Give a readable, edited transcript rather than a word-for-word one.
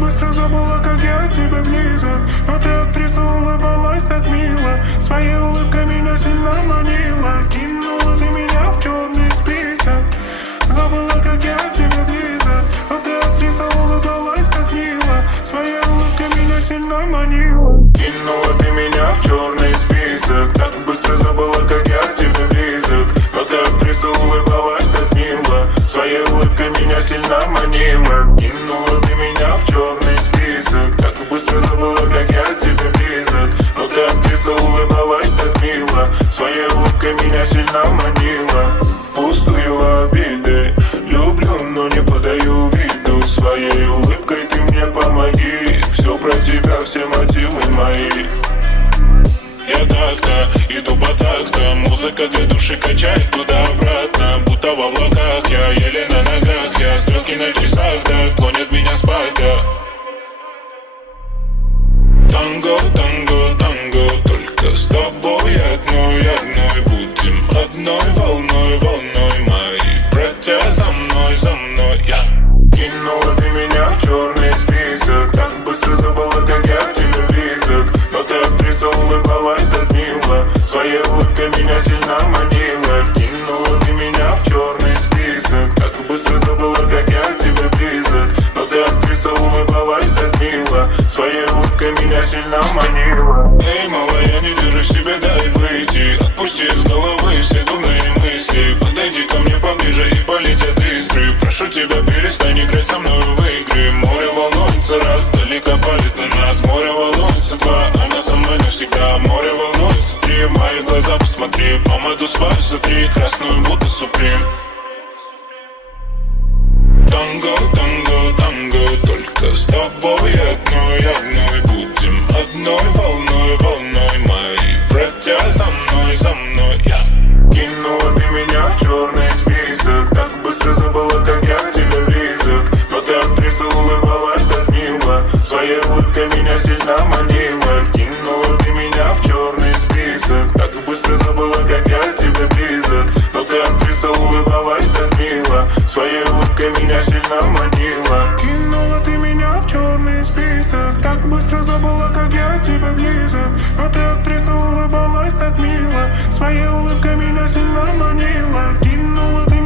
быстро забыла, как я тебе близок. Но ты, актриса, улыбалась так мило. Своей улыбкой меня сильно манила. Кинула ты меня в черный список. Забыла, как я тебе близок. Но ты, актриса, улыбалась так мило. Своей улыбкой меня сильно манила. Кинула ты меня в черный список. Так быстро забыла, как я тебе близок. Но ты, актриса, улыбалась так мило. Своей улыбкой меня сильно манила. Кинула ты меня в черный список. Так быстро забыла, как я тебе близок. Но ты, актриса, улыбалась так мило. Своей улыбкой меня сильно манила. Пустую обиды люблю, но не подаю виду. Своей улыбкой ты мне помоги. Все про тебя, все мотивы мои. Я так-то иду по тактам. Музыка для души качает туда-обратно. Будто в облаках, я еле на ногах. Я стрелки на часах, да, клонят меня спать, да. Танго, танго, танго. Только с тобой одной будем одной волной, волной моей. Братья, за мной, yeah. Кинула ты меня в черный список. Так быстро забыла, как я тебе близок. Но ты, актриса, улыбалась так мило. Своей улыбкой меня сильно манила. Кинула ты меня в черный список. Так быстро забыла, как я тебе близок. Но ты, актриса, улыбалась так мило. Своей улыбкой меня сильно манила. Эй, малая, не держи себе, дай выйти. Отпусти из головы все дурные мысли. Подойди ко мне поближе и полетят искры. Прошу тебя, перестань играть со мной в игры. Море волнуется раз, далеко палит на нас. Море волнуется два, она со мной навсегда. Море волнуется три, в мои глаза посмотри. Помаду свою сотри, красную будто суприм. Танго, танго, танго. Только с тобой одной будем одной волной, волной моей. Братья, за мной, yeah. Кинула ты меня в черный список. Так быстро забыла, как я тебе близок. Но ты, актриса, улыбалась так мило. Своей улыбкой меня сильно манила. Кинула ты меня в черный список. Так быстро забыла, как я тебе близок. Но ты, актриса, улыбалась так мило. Своей улыбкой меня сильно манила. Кинула ты меня в черный список. Так быстро забыла, как я тебе близок. Но ты, актриса, улыбалась так мило. Своей улыбкой меня сильно манила. Кинула ты